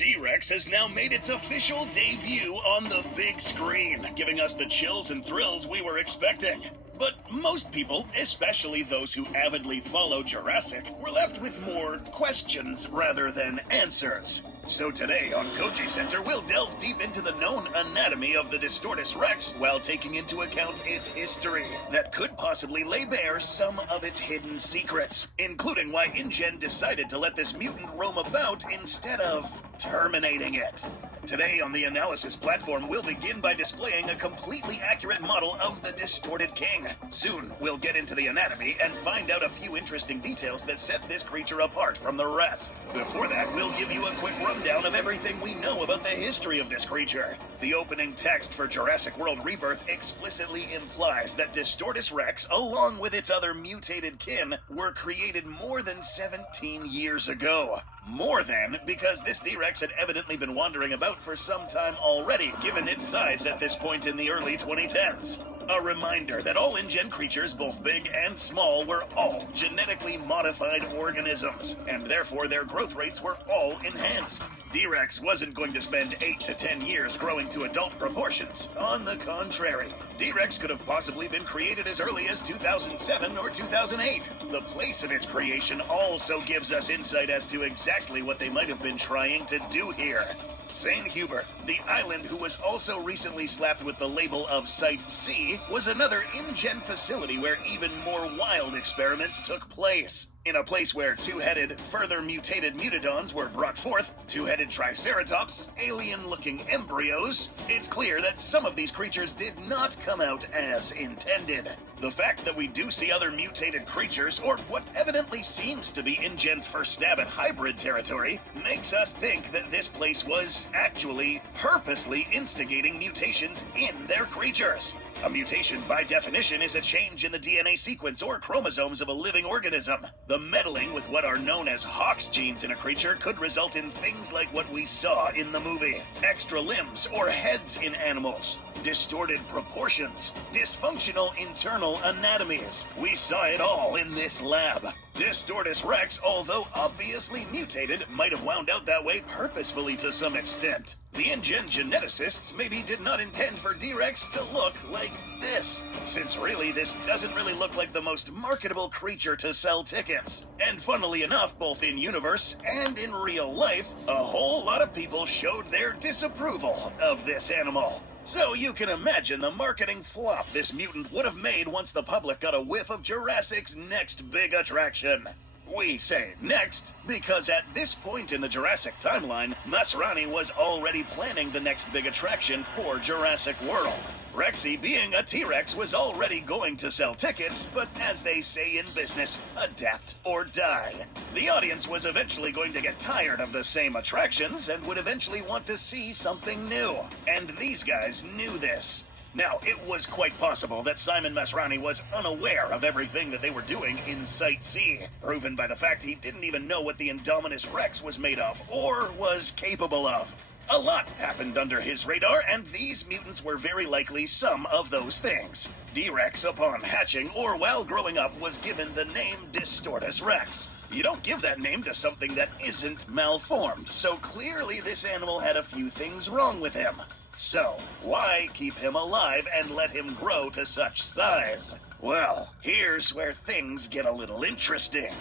D-Rex has now made its official debut on the big screen, giving us the chills and thrills we were expecting. But most people, especially those who avidly follow Jurassic, were left with more questions rather than answers. So today on Koji Center, we'll delve deep into the known anatomy of the Distortus Rex while taking into account its history that could possibly lay bare some of its hidden secrets, including why InGen decided to let this mutant roam about instead of terminating it. Today on the analysis platform, we'll begin by displaying a completely accurate model of the Distorted King. Soon, we'll get into the anatomy and find out a few interesting details that sets this creature apart from the rest. Before that, we'll give you a quick rundown of everything we know about the history of this creature. The opening text for Jurassic World Rebirth explicitly implies that Distortus Rex, along with its other mutated kin, were created more than 17 years ago. More than, because this D-Rex had evidently been wandering about for some time already, given its size at this point in the early 2010s. A reminder that all InGen creatures, both big and small, were all genetically modified organisms, and therefore their growth rates were all enhanced. D-Rex wasn't going to spend 8 to 10 years growing to adult proportions. On the contrary, D-Rex could have possibly been created as early as 2007 or 2008. The place of its creation also gives us insight as to exactly what they might have been trying to do here. St. Hubert, the island who was also recently slapped with the label of Site C, was another InGen facility where even more wild experiments took place. In a place where two-headed, further mutated mutadons were brought forth, two-headed triceratops, alien-looking embryos, it's clear that some of these creatures did not come out as intended. The fact that we do see other mutated creatures, or what evidently seems to be InGen's first stab at hybrid territory, makes us think that this place was actually purposely instigating mutations in their creatures. A mutation, by definition, is a change in the DNA sequence or chromosomes of a living organism. The meddling with what are known as Hox genes in a creature could result in things like what we saw in the movie. Extra limbs or heads in animals, distorted proportions, dysfunctional internal anatomies. We saw it all in this lab. Distortus Rex, although obviously mutated, might have wound out that way purposefully to some extent. The InGen geneticists maybe did not intend for D-Rex to look like this, since really this doesn't really look like the most marketable creature to sell tickets. And funnily enough, both in universe and in real life, a whole lot of people showed their disapproval of this animal. So you can imagine the marketing flop this mutant would have made once the public got a whiff of Jurassic's next big attraction. We say next because at this point in the Jurassic timeline, Masrani was already planning the next big attraction for Jurassic World. Rexy, being a T-Rex, was already going to sell tickets, but as they say in business, adapt or die. The audience was eventually going to get tired of the same attractions and would eventually want to see something new. And these guys knew this. Now, it was quite possible that Simon Masrani was unaware of everything that they were doing in Site C, proven by the fact he didn't even know what the Indominus Rex was made of, or was capable of. A lot happened under his radar, and these mutants were very likely some of those things. D-Rex, upon hatching or while growing up, was given the name Distortus Rex. You don't give that name to something that isn't malformed, so clearly this animal had a few things wrong with him. So, why keep him alive and let him grow to such size? Well, here's where things get a little interesting.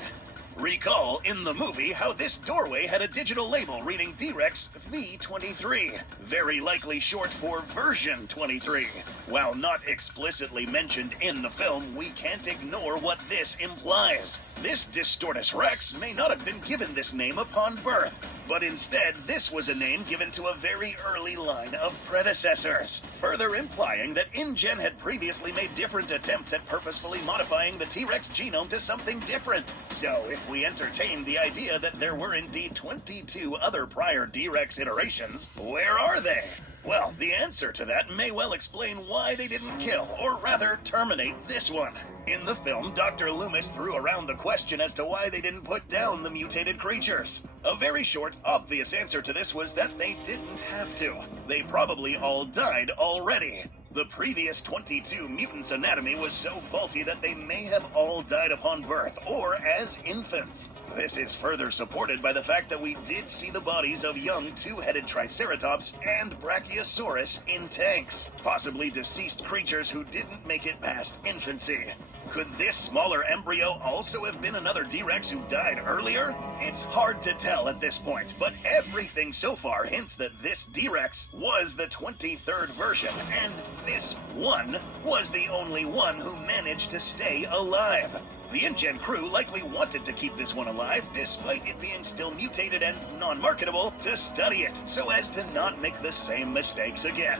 Recall in the movie how this doorway had a digital label reading D-Rex V23, very likely short for version 23. While not explicitly mentioned in the film, we can't ignore what this implies. This Distortus Rex may not have been given this name upon birth, but instead this was a name given to a very early line of predecessors, further implying that InGen had previously made different attempts at purposefully modifying the T-Rex genome to something different. So if we entertain the idea that there were indeed 22 other prior D-Rex iterations, where are they? Well, the answer to that may well explain why they didn't kill, or rather terminate, this one. In the film, Dr. Loomis threw around the question as to why they didn't put down the mutated creatures. A very short, obvious answer to this was that they didn't have to. They probably all died already. The previous 22 mutants' anatomy was so faulty that they may have all died upon birth, or as infants. This is further supported by the fact that we did see the bodies of young two-headed Triceratops and Brachiosaurus in tanks, possibly deceased creatures who didn't make it past infancy. Could this smaller embryo also have been another D-Rex who died earlier? It's hard to tell at this point, but everything so far hints that this D-Rex was the 23rd version, and this one was the only one who managed to stay alive. The InGen crew likely wanted to keep this one alive, despite it being still mutated and non-marketable, to study it, so as to not make the same mistakes again.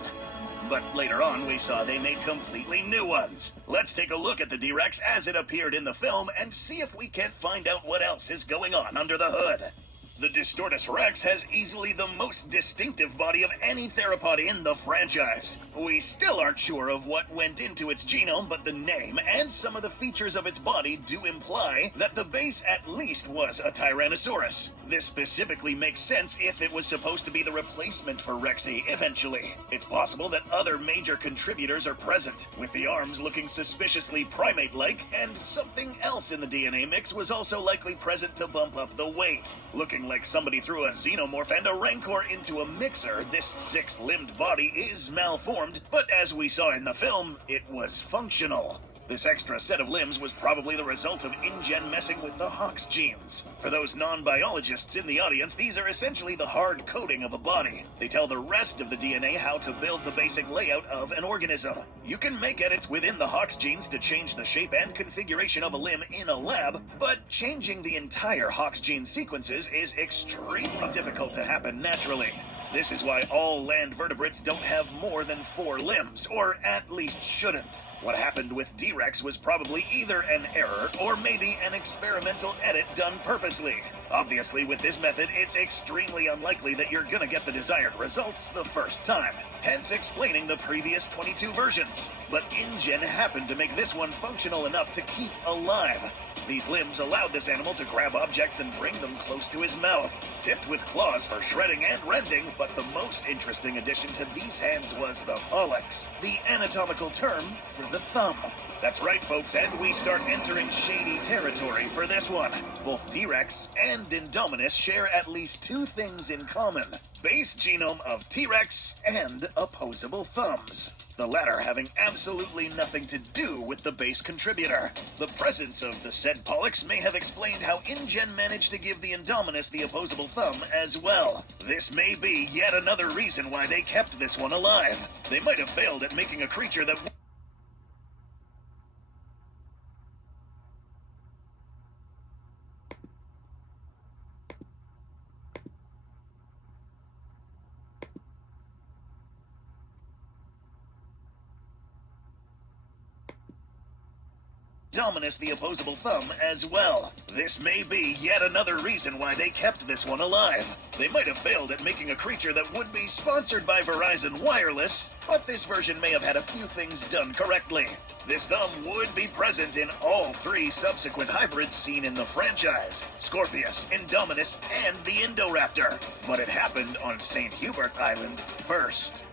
But later on, we saw they made completely new ones. Let's take a look at the D-Rex as it appeared in the film and see if we can't find out what else is going on under the hood. The Distortus Rex has easily the most distinctive body of any theropod in the franchise. We still aren't sure of what went into its genome, but the name and some of the features of its body do imply that the base at least was a Tyrannosaurus. This specifically makes sense if it was supposed to be the replacement for Rexy eventually. It's possible that other major contributors are present, with the arms looking suspiciously primate-like, and something else in the DNA mix was also likely present to bump up the weight. Looking like somebody threw a xenomorph and a rancor into a mixer, this six-limbed body is malformed, but as we saw in the film, it was functional. This extra set of limbs was probably the result of InGen messing with the Hox genes. For those non-biologists in the audience, these are essentially the hard coding of a body. They tell the rest of the DNA how to build the basic layout of an organism. You can make edits within the Hox genes to change the shape and configuration of a limb in a lab, but changing the entire Hox gene sequences is extremely difficult to happen naturally. This is why all land vertebrates don't have more than 4 limbs, or at least shouldn't. What happened with D-Rex was probably either an error or maybe an experimental edit done purposely. Obviously, with this method, it's extremely unlikely that you're gonna get the desired results the first time, hence explaining the previous 22 versions. But InGen happened to make this one functional enough to keep alive. These limbs allowed this animal to grab objects and bring them close to his mouth, tipped with claws for shredding and rending, but the most interesting addition to these hands was the hallux, the anatomical term for the thumb. That's right, folks, and we start entering shady territory for this one. Both D-Rex and Indominus share at least 2 things in common: base genome of T-Rex and opposable thumbs. The latter having absolutely nothing to do with the base contributor. The presence of the said pollux may have explained how InGen managed to give the Indominus the opposable thumb as well. This may be yet another reason why they kept this one alive. They might have failed at making a creature that Dominus the opposable thumb as well. This may be yet another reason why they kept this one alive. They might have failed at making a creature that would be sponsored by Verizon Wireless, but this version may have had a few things done correctly. This thumb would be present in all 3 subsequent hybrids seen in the franchise: Scorpius, Indominus, and the Indoraptor. But it happened on St. Hubert Island first.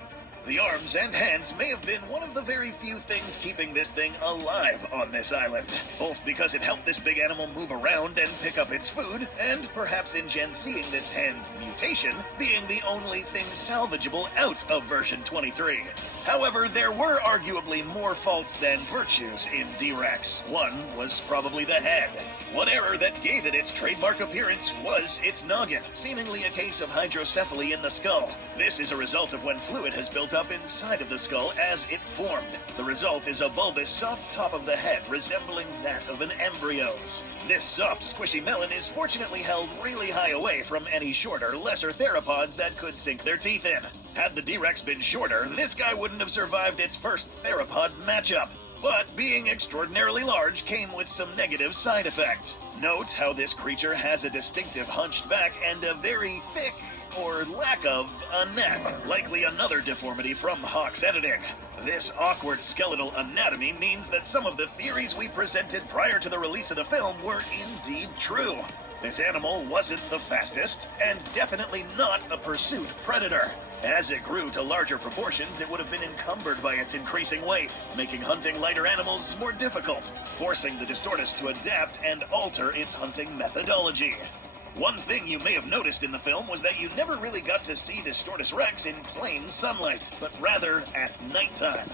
The arms and hands may have been one of the very few things keeping this thing alive on this island, both because it helped this big animal move around and pick up its food, and perhaps InGen seeing this hand mutation being the only thing salvageable out of version 23. However, there were arguably more faults than virtues in D-Rex. One was probably the head. One error that gave it its trademark appearance was its noggin, seemingly a case of hydrocephaly in the skull. This is a result of when fluid has built up inside of the skull as it formed. The result is a bulbous, soft top of the head resembling that of an embryo's. This soft, squishy melon is fortunately held really high away from any shorter, lesser theropods that could sink their teeth in. Had the D-Rex been shorter, this guy wouldn't have survived its first theropod matchup. But being extraordinarily large came with some negative side effects. Note how this creature has a distinctive hunched back and a very thick, or lack of, a neck, likely another deformity from Hox editing. This awkward skeletal anatomy means that some of the theories we presented prior to the release of the film were indeed true. This animal wasn't the fastest, and definitely not a pursuit predator. As it grew to larger proportions, it would have been encumbered by its increasing weight, making hunting lighter animals more difficult, forcing the Distortus to adapt and alter its hunting methodology. One thing you may have noticed in the film was that you never really got to see Distortus Rex in plain sunlight, but rather at nighttime.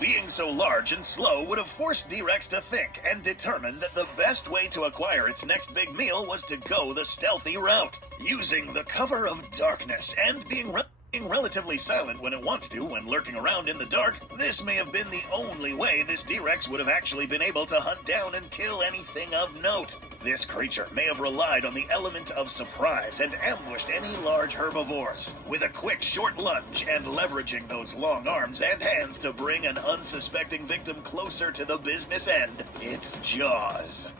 Being so large and slow would have forced D-Rex to think and determine that the best way to acquire its next big meal was to go the stealthy route, using the cover of darkness and being relatively silent when it wants to when lurking around in the dark. This may have been the only way this D-Rex would have actually been able to hunt down and kill anything of note. This creature may have relied on the element of surprise and ambushed any large herbivores, with a quick short lunge and leveraging those long arms and hands to bring an unsuspecting victim closer to the business end, its jaws.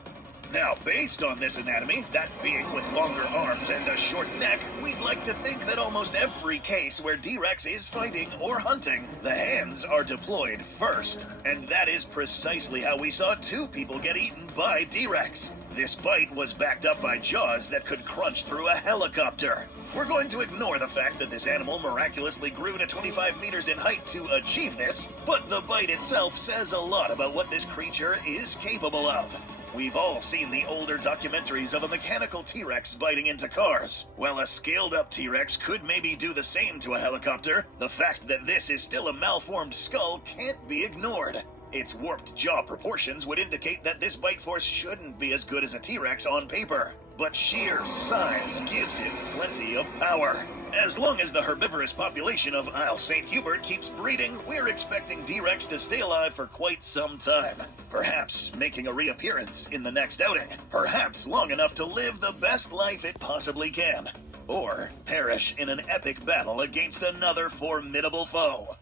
Now, based on this anatomy, that being with longer arms and a short neck, we'd like to think that almost every case where D-Rex is fighting or hunting, the hands are deployed first. And that is precisely how we saw 2 people get eaten by D-Rex. This bite was backed up by jaws that could crunch through a helicopter. We're going to ignore the fact that this animal miraculously grew to 25 meters in height to achieve this, but the bite itself says a lot about what this creature is capable of. We've all seen the older documentaries of a mechanical T-Rex biting into cars. While a scaled-up T-Rex could maybe do the same to a helicopter, the fact that this is still a malformed skull can't be ignored. Its warped jaw proportions would indicate that this bite force shouldn't be as good as a T-Rex on paper. But sheer size gives it plenty of power. As long as the herbivorous population of Isle St. Hubert keeps breeding, we're expecting D-Rex to stay alive for quite some time. Perhaps making a reappearance in the next outing. Perhaps long enough to live the best life it possibly can. Or perish in an epic battle against another formidable foe.